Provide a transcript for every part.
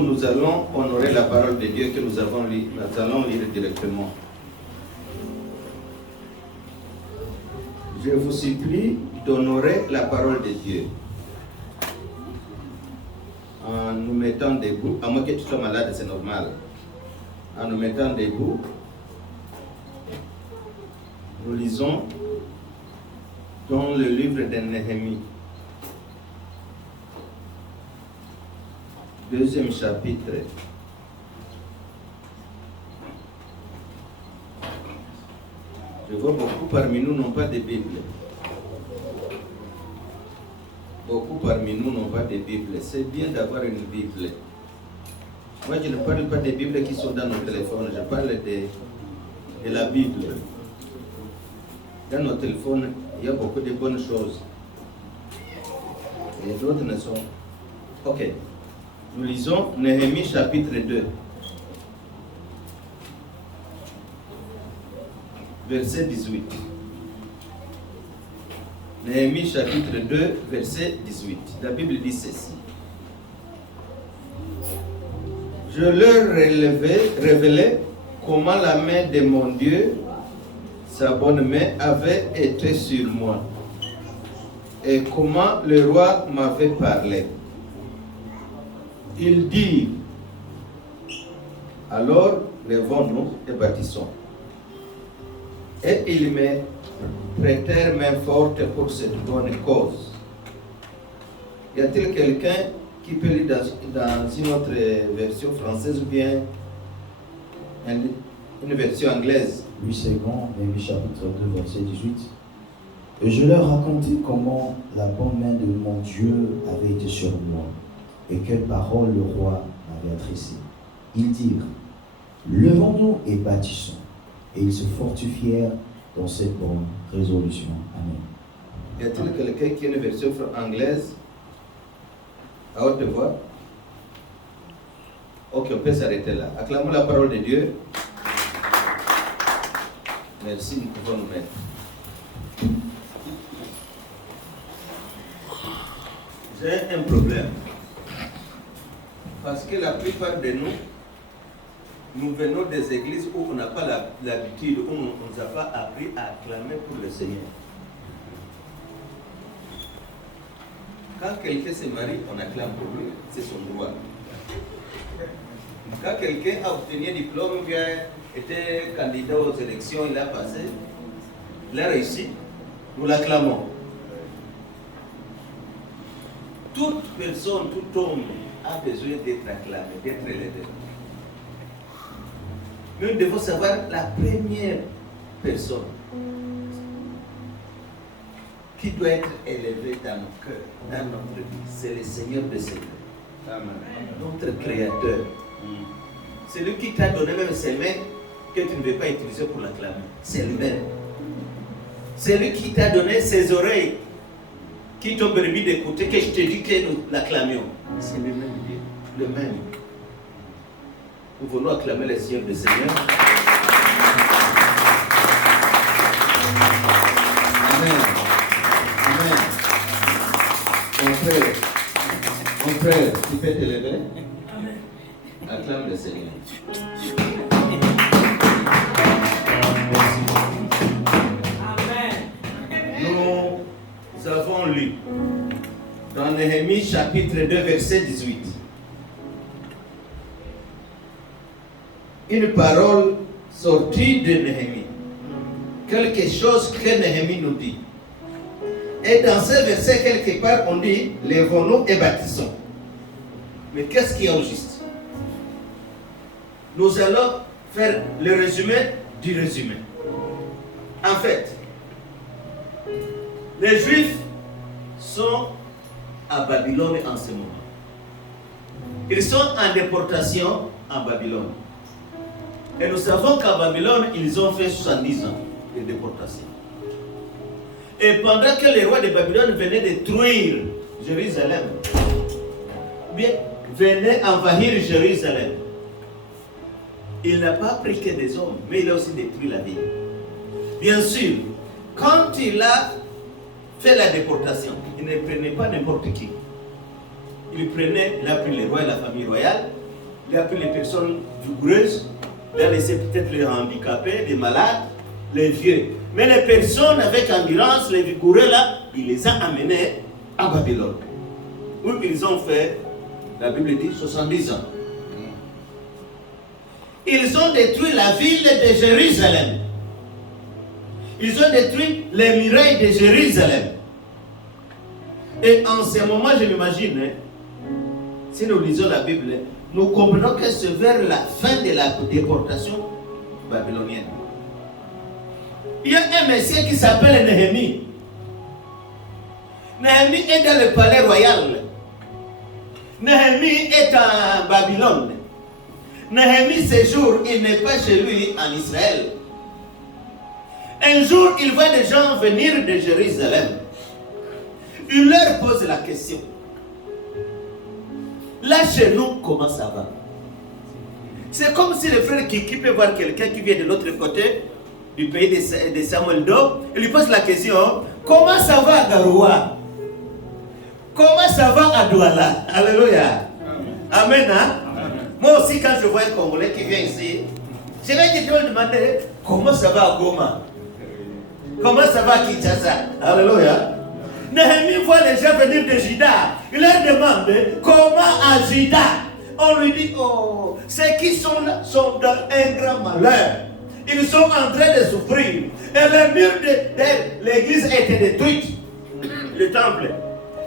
Nous allons honorer la parole de Dieu que nous avons lue. Nous allons lire directement. Je vous supplie d'honorer la parole de Dieu en nous mettant debout, à moins que tu sois malade, c'est normal. En nous mettant debout, nous lisons dans le livre de Néhémie, deuxième chapitre. Je vois beaucoup parmi nous n'ont pas de Bible. Beaucoup parmi nous n'ont pas de Bible. C'est bien d'avoir une Bible. Moi, je ne parle pas des Bibles qui sont dans nos téléphones. Je parle de la Bible. Dans nos téléphones, il y a beaucoup de bonnes choses. Et d'autres ne sont. Ok. Nous lisons Néhémie chapitre 2. Verset 18. Néhémie chapitre 2, verset 18. La Bible dit ceci. Je leur révélai comment la main de mon Dieu, sa bonne main, avait été sur moi, et comment le roi m'avait parlé. Il dit, alors levons-nous et bâtissons. Et ils me prêtèrent main forte pour cette bonne cause. Y a-t-il quelqu'un qui peut lire dans une autre version française ou bien une version anglaise? 8 secondes, Néhémie chapitre 2, verset 18. Et je leur racontai comment la bonne main de mon Dieu avait été sur moi, et quelles paroles le roi m'avait adressées. Ils dirent, levons-nous et bâtissons. Et ils se fortifièrent dans cette bonne résolution. Amen. Y a-t-il quelqu'un qui a une version anglaise à haute voix? Ok, on peut s'arrêter là. Acclamons la parole de Dieu. Merci, nous pouvons nous mettre. J'ai un problème. Parce que la plupart de nous venons des églises où on n'a pas l'habitude, où on ne nous a pas appris à acclamer pour le Seigneur. Quand quelqu'un se marie, on acclame pour lui, c'est son droit. Quand quelqu'un a obtenu un diplôme, ou bien était candidat aux élections, il a passé, il a réussi, nous l'acclamons. Toute personne, tout homme a besoin d'être acclamé, d'être élevé. Nous devons savoir la première personne qui doit être élevée dans nos cœurs, dans notre vie. C'est le Seigneur des Seigneurs. Amen. Notre Créateur. C'est lui qui t'a donné même ses mains que tu ne veux pas utiliser pour l'acclamer. C'est lui-même. C'est lui qui t'a donné ses oreilles qui t'ont permis d'écouter, que je te dis que nous l'acclamions. C'est lui-même Dieu. Le même. Nous voulons acclamer le Seigneur des Seigneurs. Amen. Amen. Mon frère, tu peux te lever? Amen. Acclame le Seigneur. Amen. Nous avons lu dans Néhémie chapitre 2, verset 18. Une parole sortie de Néhémie. Quelque chose que Néhémie nous dit. Et dans ce verset, quelque part, on dit, levons-nous et bâtissons. Mais qu'est-ce qui est au juste? Nous allons faire le résumé du résumé. En fait, les Juifs sont à Babylone en ce moment. Ils sont en déportation en Babylone. Et nous savons qu'à Babylone, ils ont fait 70 ans de déportation. Et pendant que les rois de Babylone venaient détruire Jérusalem, bien, venaient envahir Jérusalem, il n'a pas pris que des hommes, mais il a aussi détruit la ville. Bien sûr, quand il a fait la déportation, il ne prenait pas n'importe qui. Il a pris les rois et la famille royale, il a pris les personnes vigoureuses, il a laissé peut-être les handicapés, les malades, les vieux. Mais les personnes avec endurance, les vigoureux là, il les a amenés à Babylone. Où ils ont fait, la Bible dit, 70 ans. Ils ont détruit la ville de Jérusalem. Ils ont détruit les murailles de Jérusalem. Et en ce moment, je m'imagine, si nous lisons la Bible, nous comprenons que c'est vers la fin de la déportation babylonienne. Il y a un monsieur qui s'appelle Néhémie. Néhémie est dans le palais royal. Néhémie est en Babylone. Néhémie séjourne, il n'est pas chez lui en Israël. Un jour, il voit des gens venir de Jérusalem. Il leur pose la question. Là, chez nous, comment ça va? C'est comme si le frère qui peut voir quelqu'un qui vient de l'autre côté du pays de Samuel Do, il lui pose la question, comment ça va à Garoua? Comment ça va à Douala? Alléluia. Amen. Hein? Moi aussi, quand je vois un Congolais qui vient ici, je vais te demander comment ça va à Goma? Comment ça va à Kinshasa? Alléluia. Néhémie voit les gens venir de Juda. Il leur demande comment à Juda. On lui dit, oh, ceux qui sont là sont dans un grand malheur. Ils sont en train de souffrir. Et le mur de l'église a été détruit. Le temple.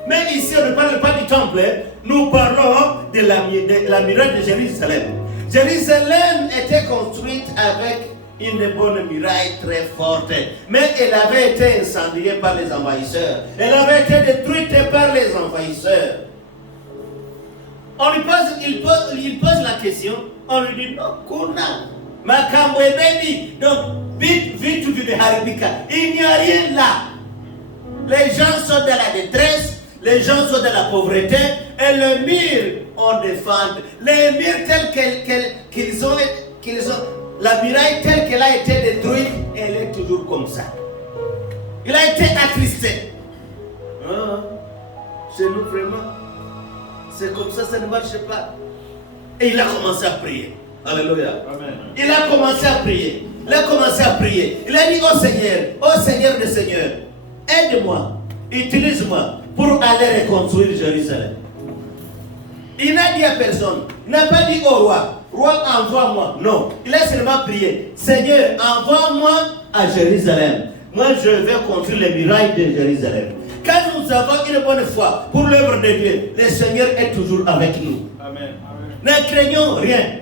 Mais ici, on ne parle pas du temple. Nous parlons de la muraille de Jérusalem. Jérusalem était construite avec une bonne muraille très forte. Mais elle avait été incendiée par les envahisseurs. Elle avait été détruite par les envahisseurs. Il pose la question. On lui dit, non, Kuna, Makambo et Baby. Donc, vite, haribika. Il n'y a rien là. Les gens sont dans la détresse. Les gens sont dans la pauvreté. Et le mur, on défend. Les murs tels qu'ils ont. La muraille telle qu'elle a été détruite, elle est toujours comme ça. Il a été attristé. Chez nous, vraiment, c'est comme ça, ça ne marche pas. Et il a commencé à prier. Alléluia. Amen. Il a commencé à prier. Il a commencé à prier. Il a dit, oh Seigneur des Seigneurs, aide-moi, utilise-moi pour aller reconstruire Jérusalem. Il n'a dit à personne, il n'a pas dit au roi, roi envoie-moi. Non, il a seulement prié, Seigneur, envoie-moi à Jérusalem. Moi je vais construire les murailles de Jérusalem. Quand nous avons une bonne foi pour l'œuvre de Dieu, le Seigneur est toujours avec nous. Amen. Ne craignons rien.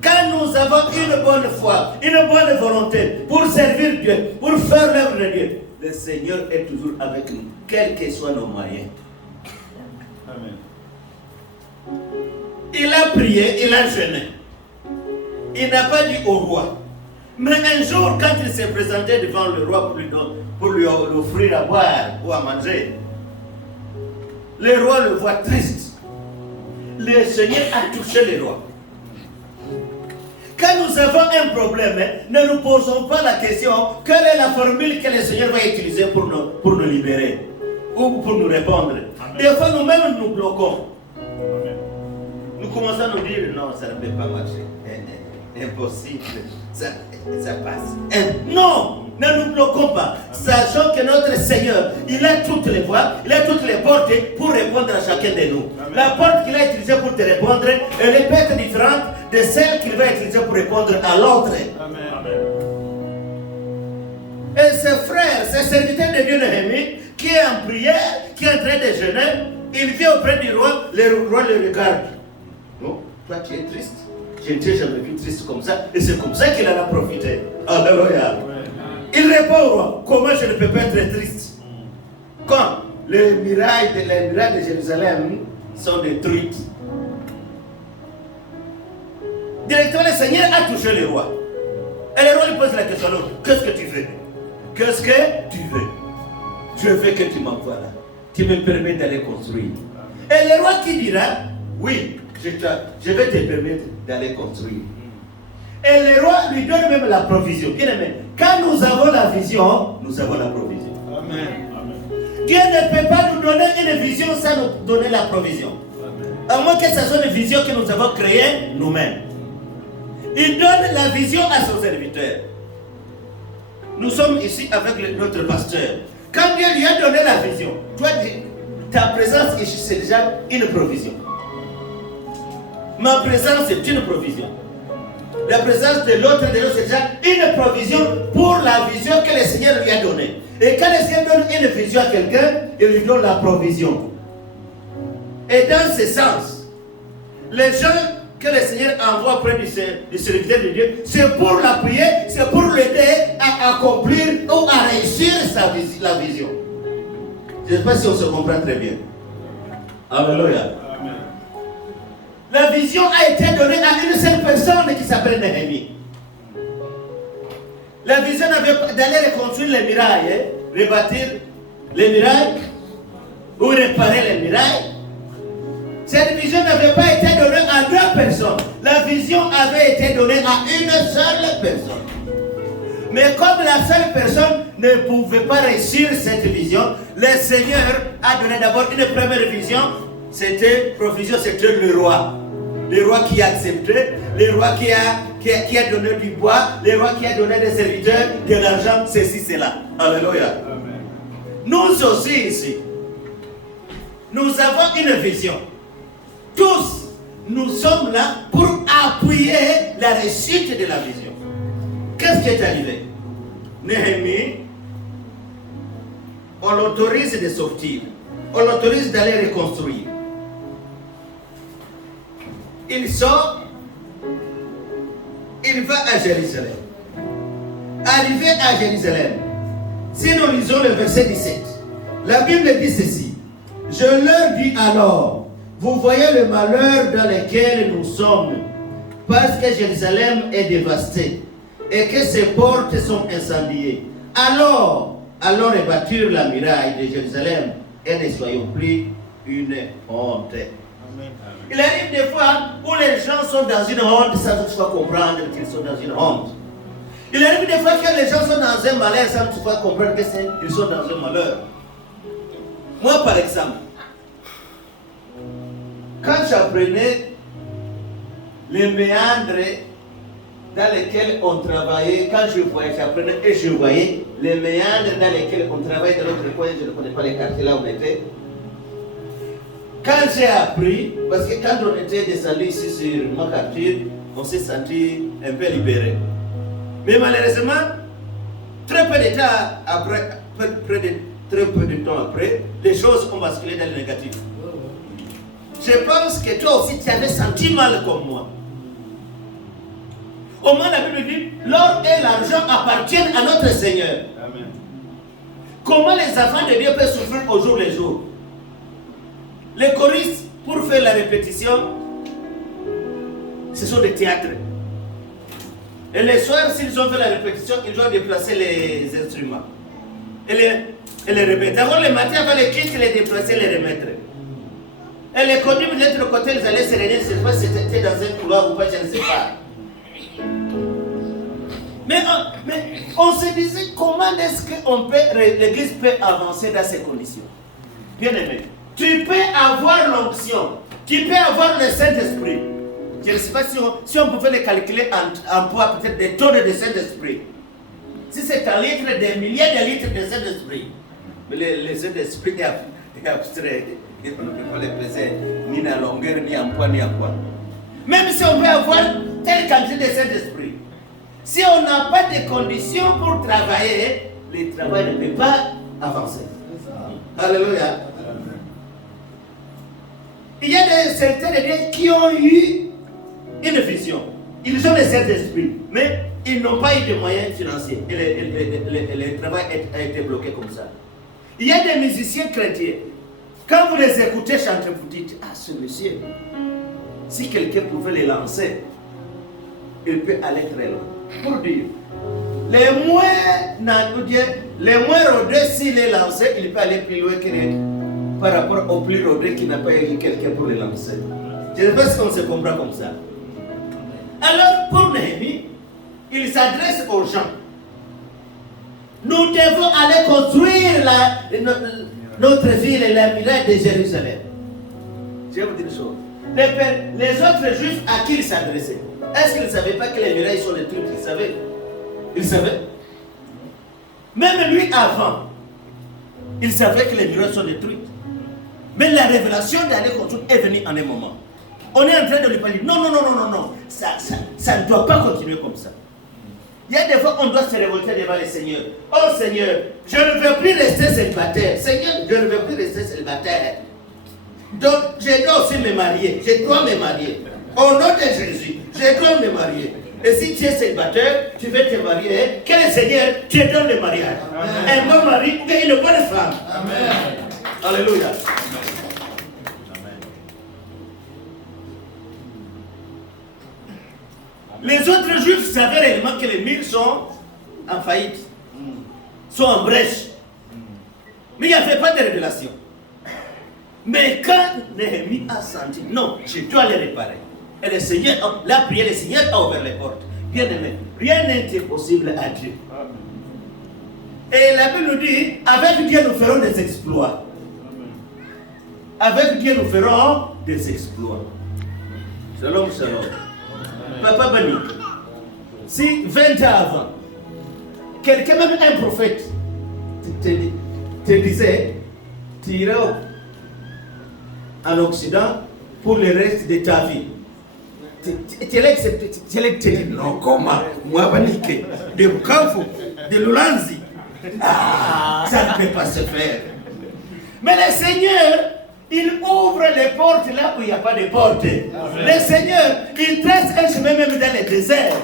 Quand nous avons une bonne foi, une bonne volonté pour servir Dieu, pour faire l'œuvre de Dieu, le Seigneur est toujours avec nous, quels que soient nos moyens. Amen. Il a prié, il a jeûné. Il n'a pas dit au roi. Mais un jour, quand il s'est présenté devant le roi pour lui offrir à boire ou à manger, le roi le voit triste. Le Seigneur a touché le roi. Quand nous avons un problème, ne nous posons pas la question quelle est la formule que le Seigneur va utiliser pour nous libérer ou pour nous répondre. Amen. Des fois, nous-mêmes nous bloquons. Amen. Nous commençons à nous dire non, ça ne peut pas marcher. Impossible. Ça passe. Non, ne nous bloquons pas. Sachant que notre Seigneur, il a toutes les voies, il a toutes les portes pour répondre à chacun de nous. Amen. La porte qu'il a utilisée pour te répondre, elle peut être différente de celle qu'il va utiliser pour répondre à l'autre. Amen. Et ses frères, ses serviteurs de Dieu Néhémie, qui est en prière, qui est en train de jeûner, il vient auprès du roi, le roi le regarde. Non, toi tu es triste. Je ne t'ai jamais vu triste comme ça. Et c'est comme ça qu'il en a profité. Alléluia. Il répond au roi, comment je ne peux pas être triste quand les murailles de Jérusalem sont détruites. Directement, le Seigneur a touché le roi. Et le roi lui pose la question, qu'est-ce que tu veux? Qu'est-ce que tu veux? Je veux que tu m'envoies là. Tu me permets d'aller construire. Et le roi qui dira, oui, je vais te permettre d'aller construire. Et le roi lui donne même la provision. Bien aimé, quand nous avons la vision, nous avons la provision. Amen. Dieu ne peut pas nous donner une vision sans nous donner la provision. Amen. À moins que ce soit une vision que nous avons créée nous-mêmes. Il donne la vision à son serviteur. Nous sommes ici avec notre pasteur. Quand Dieu lui a donné la vision, toi, ta présence ici, c'est déjà une provision. Ma présence est une provision. La présence de l'autre, c'est déjà une provision pour la vision que le Seigneur lui a donnée. Et quand le Seigneur donne une vision à quelqu'un, il lui donne la provision. Et dans ce sens, les gens que le Seigneur envoie auprès du serviteur de Dieu, c'est pour l'appuyer, c'est pour l'aider à accomplir ou à réussir la vision. Je ne sais pas si on se comprend très bien. Alléluia. La vision a été donnée à une seule personne qui s'appelle Néhémie. La vision n'avait pas d'aller reconstruire les murailles, rebâtir les murailles ou réparer les murailles. Cette vision n'avait pas été donnée à deux personnes. La vision avait été donnée à une seule personne. Mais comme la seule personne ne pouvait pas réussir cette vision, le Seigneur a donné d'abord une première vision. C'était provision, c'était le roi. Le roi qui a accepté, le roi qui a donné du bois, le roi qui a donné des serviteurs, de l'argent, ceci, cela. Alléluia. Amen. Nous aussi ici, nous avons une vision. Tous, nous sommes là pour appuyer la réussite de la vision. Qu'est-ce qui est arrivé? Néhémie, on l'autorise de sortir. On l'autorise d'aller reconstruire. Il sort, il va à Jérusalem. Arrivé à Jérusalem, si nous lisons le verset 17, la Bible dit ceci. Je leur dis alors, vous voyez le malheur dans lequel nous sommes, parce que Jérusalem est dévastée et que ses portes sont incendiées. Alors rebâtir la muraille de Jérusalem et ne soyons plus une honte. Amen. Il arrive des fois où les gens sont dans une honte sans toutefois comprendre qu'ils sont dans une honte. Il arrive des fois que les gens sont dans un malheur sans toutefois comprendre qu'ils sont dans un malheur. Moi, par exemple, quand j'apprenais les méandres dans lesquels on travaillait, quand je voyais, j'apprenais et je voyais les méandres dans lesquels on travaillait de l'autre coin, je ne connais pas les quartiers là où on était. Quand j'ai appris, parce que quand on était descendu ici sur ma quartier, on s'est senti un peu libéré. Mais malheureusement, très peu de temps après, très peu de temps après, les choses ont basculé dans le négatif. Je pense que toi aussi tu avais senti mal comme moi. Au moins la Bible dit, l'or et l'argent appartiennent à notre Seigneur. Amen. Comment les enfants de Dieu peuvent souffrir au jour le jour? Les choristes, pour faire la répétition, ce sont des théâtres. Et les soirs, s'ils ont fait la répétition, ils doivent déplacer les instruments. Et les remettre. D'abord, le matin, avant les quitter, les déplacer, les remettre. Et les connus de l'autre côté, ils allaient se réunir, je ne sais pas si c'était dans un couloir ou pas, je ne sais pas. Mais on se disait, comment est-ce que l'Église peut avancer dans ces conditions? Bien aimé, tu peux avoir l'onction, tu peux avoir le Saint-Esprit. Je ne sais pas si on pouvait les calculer en poids, peut-être des tonnes de Saint-Esprit. Si c'est un litre, des milliers de litres de Saint-Esprit. Mais le Saint-Esprit est abstrait. On ne peut pas les placer ni en longueur, ni en poids, ni en poids. Même si on peut avoir telle quantité de Saint-Esprit, si on n'a pas de conditions pour travailler, le travail ne peut pas avancer. Alléluia. Il y a des certains de Dieu qui ont eu une vision. Ils ont le Saint-Esprit, mais ils n'ont pas eu de moyens financiers. Et le travail a été bloqué comme ça. Il y a des musiciens chrétiens. Quand vous les écoutez chanter, vous dites, ah, ce monsieur, si quelqu'un pouvait les lancer, il peut aller très loin. Pour dire, les moins rodés, s'il est lancé, il peut aller plus loin que par rapport au plus rodé qui n'a pas eu quelqu'un pour les lancer. Je ne sais pas si on se comprend comme ça. Alors, pour Néhémie, il s'adresse aux gens. Nous devons aller construire notre ville et la muraille de Jérusalem. Je vais vous dire une chose. les autres juifs à qui ils s'adressaient, est-ce qu'ils ne savaient pas que les murailles sont détruites? Ils savaient. Ils savaient. Même lui avant, il savait que les murailles sont détruites. Mais la révélation d'aller construire est venue en un moment. On est en train de lui parler. Non. Ça ne doit pas continuer comme ça. Il y a des fois on doit se révolter devant le Seigneur. Oh Seigneur, je ne veux plus rester célibataire. Seigneur, je ne veux plus rester célibataire. Donc, je dois aussi me marier. Je dois me marier. Au nom de Jésus, je dois me marier. Et si tu es célibataire, tu veux te marier, que le Seigneur te donne le mariage. Amen. Un bon mari et une bonne femme. Amen. Alléluia. Amen. Les autres juifs savaient réellement que les murs sont en faillite, sont en brèche. Mais il n'y avait pas de révélation. Mais quand Néhémie a senti, non, je dois les réparer. Et le Seigneur, la prière, le Seigneur a ouvert les portes. Bien aimé, rien n'est impossible à Dieu. Et la Bible nous dit, avec Dieu nous ferons des exploits. Avec Dieu nous ferons des exploits. Shalom, shalom. Papa Bani, si 20 ans avant, quelqu'un, même un prophète, te disait, tu iras en Occident pour le reste de ta vie. Tu l'as accepté. Tu l'as dit, non, comment? Moi, Banike, de Bukavu, de Lulanzi. Ça ne peut pas se faire. Mais le Seigneur, il ouvre les portes là où il n'y a pas de portes. Le Seigneur, il trace un chemin même dans le désert.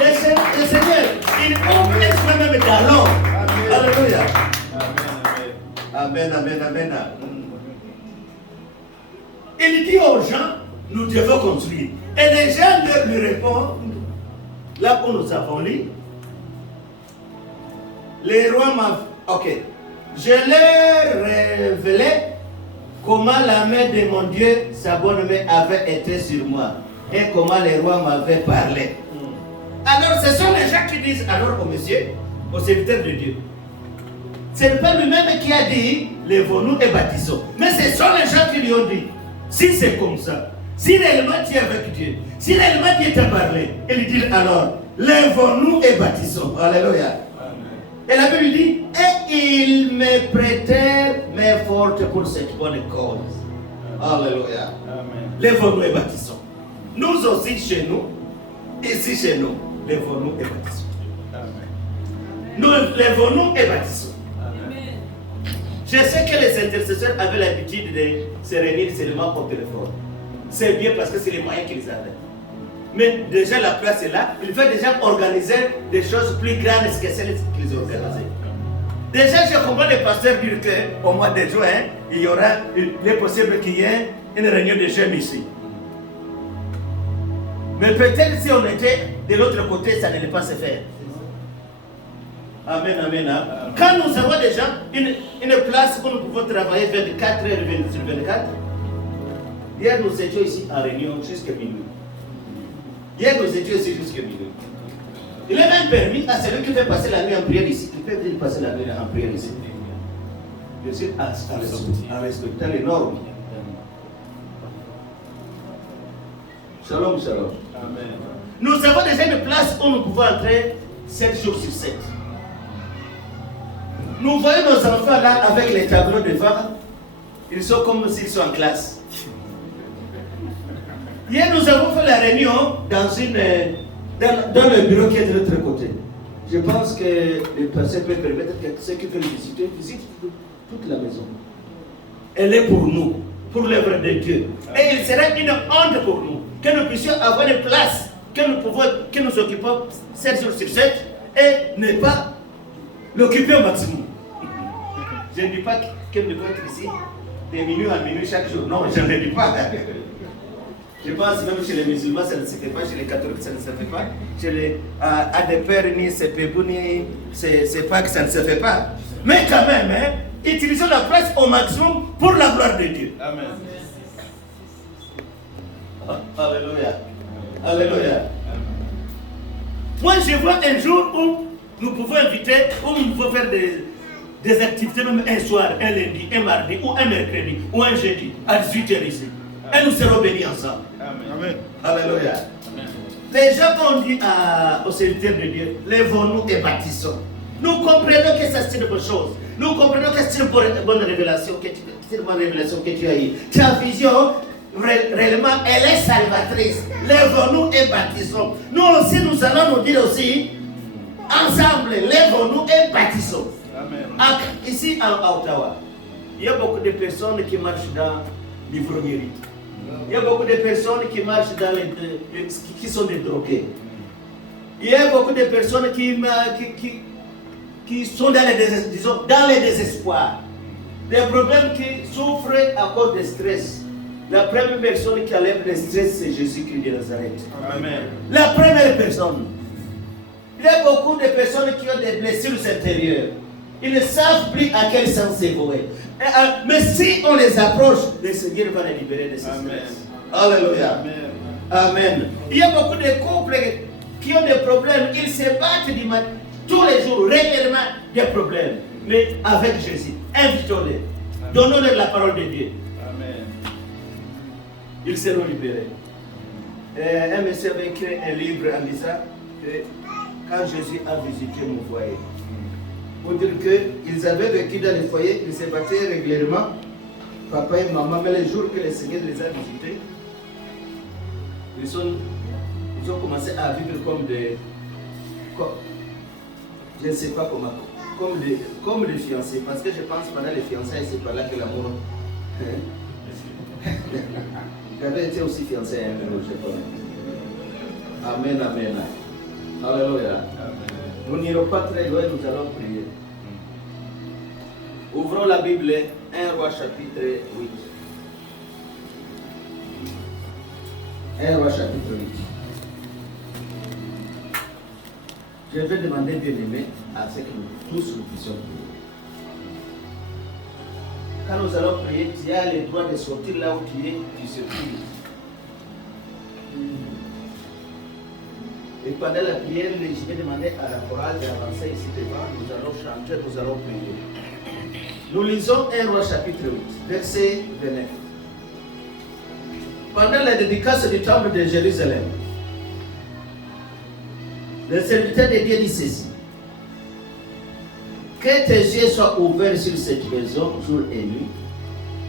Le Seigneur, il ouvre un chemin même dans l'eau. Alléluia. Amen. Il dit aux gens, nous devons construire. Et les gens lui répondent, là où nous avons lu, les rois m'ont... Ok. Je leur révélais comment la main de mon Dieu, sa bonne main, avait été sur moi. Et comment les rois m'avaient parlé. Alors, ce sont les gens qui disent alors au monsieur, au serviteur de Dieu. C'est pas lui-même qui a dit, lèvons-nous et bâtissons. Mais ce sont les gens qui lui ont dit, si c'est comme ça, si réellement tu es avec Dieu, si réellement Dieu t'a parlé, il dit alors, lèvons-nous et bâtissons. Alléluia. Amen. Et la Bible dit, et ils me prêtèrent main forte pour cette bonne cause. Alléluia. Lèvons-nous et bâtissons. Nous aussi chez nous, ici chez nous, lèvons-nous et bâtissons. Amen. Nous lèvons-nous et bâtissons. Amen. Je sais que les intercesseurs avaient l'habitude de se réunir seulement au téléphone. C'est bien parce que c'est les moyens qu'ils avaient. Mais déjà la place est là. Il faut déjà organiser des choses plus grandes que celles qu'ils organisaient. Déjà je comprends les pasteurs dire qu'au mois de juin, il y aura, il est possible qu'il y ait une réunion de jeunes ici. Mais peut-être si on était de l'autre côté, ça n'allait pas se faire. Amen. Quand nous avons déjà une place où nous pouvons travailler 24 heures sur 24, hier nous étions ici en réunion jusqu'à minuit. Hier nous étions ici jusqu'à minuit. Il est même permis à celui qui fait passer la nuit en prière ici, qui peut venir passer la nuit en prière ici. Bien sûr, en respectant les normes. Shalom. Amen. Nous avons déjà une place où nous pouvons entrer 7 jours sur 7. Nous voyons nos enfants là avec les tableaux devant. Ils sont comme s'ils sont en classe. Hier, nous avons fait la réunion dans le bureau qui est de l'autre côté. Je pense que le passé peut permettre que ceux qui veulent visiter visitent toute la maison. Elle est pour nous, pour l'œuvre de Dieu. Et il sera une honte pour nous que nous puissions avoir une place, que nous occupons 7 jours sur 7 et ne pas l'occuper au maximum. Je ne dis pas qu'elle devrait être ici de minuit en minuit chaque jour. Non, je ne dis pas. Je pense même chez les musulmans, ça ne se fait pas, chez les catholiques, ça ne se fait pas, chez les ADPR, ni CPBU, ni CEPAC, ça ne se fait pas. Mais quand même, utilisons la place au maximum pour la gloire de Dieu. Amen. Alléluia. Moi, je vois un jour où nous pouvons inviter, où nous pouvons faire des activités, même un soir, un lundi, un mardi, ou un mercredi, ou un jeudi, à 18h ici. Et nous serons bénis ensemble. Amen. Alléluia. Les gens ont dit aux serviteurs de Dieu, lèvons-nous et bâtissons. Nous comprenons que ça c'est une bonne chose. Nous comprenons que c'est une bonne révélation que tu as eue. Ta vision, réellement, elle est salvatrice. Lèvons-nous et bâtissons. Nous aussi, nous allons nous dire aussi, ensemble, lèvons-nous et bâtissons. Amen. Ici à Ottawa, il y a beaucoup de personnes qui marchent dans l'ivrognerie. Il y a beaucoup de personnes qui marchent dans qui sont des drogués. Il y a beaucoup de personnes qui sont dans les désespoirs. Des problèmes qui souffrent à cause de stress. La première personne qui enlève le stress, c'est Jésus-Christ de Nazareth. Amen. La première personne. Il y a beaucoup de personnes qui ont des blessures intérieures. Ils ne savent plus à quel sens se vouer. Mais si on les approche, le Seigneur va les libérer de ce stress. Alléluia. Amen. Amen. Il y a beaucoup de couples qui ont des problèmes. Ils se battent tous les jours, régulièrement des problèmes. Mais avec Jésus, invitons-les. Donnons-leur la parole de Dieu. Amen. Ils seront libérés. Un monsieur avait écrit un livre en disant que quand Jésus a visité mon foyer, pour dire qu'ils avaient vécu dans les foyers, ils se battaient régulièrement, papa et maman, mais les jours que le Seigneur les a visités, ils ont commencé à vivre je ne sais pas comment, comme des fiancés, parce que je pense que pendant les fiançailles, c'est par là que l'amour. J'avais été aussi fiancé à un peu, je crois. Amen, amen. Alléluia. Nous n'irons pas très loin, nous allons prier. Ouvrons la Bible, 1 Roi chapitre 8. 1 Roi chapitre 8. Je vais demander bien aimé à ce que nous tous nous puissions prier. Quand nous allons prier, tu as le droit de sortir là où tu es, tu se pries. Et pendant la prière, je vais demander à la chorale d'avancer ici devant. Nous allons chanter, nous allons prier. Nous lisons 1 Roi chapitre 8, verset 29. Pendant la dédicace du temple de Jérusalem, le serviteur de Dieu dit ceci: que tes yeux soient ouverts sur cette maison, jour et nuit,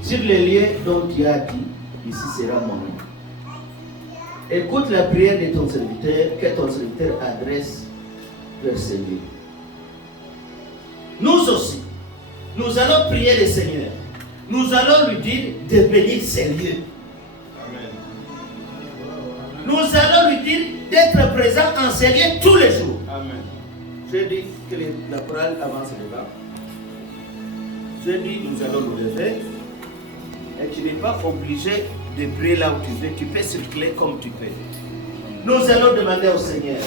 sur les lieux dont tu as dit, ici sera mon nom. Écoute la prière de ton serviteur, que ton serviteur adresse vers ces lieux. Nous aussi, nous allons prier le Seigneur. Nous allons lui dire de bénir ces lieux. Amen. Nous allons lui dire d'être présent en ces lieux tous les jours. Amen. Je dis que la chorale avance devant. Je dis, nous allons nous lever. Et tu n'es pas obligé de prier là où tu veux. Tu peux circuler comme tu peux. Nous allons demander au Seigneur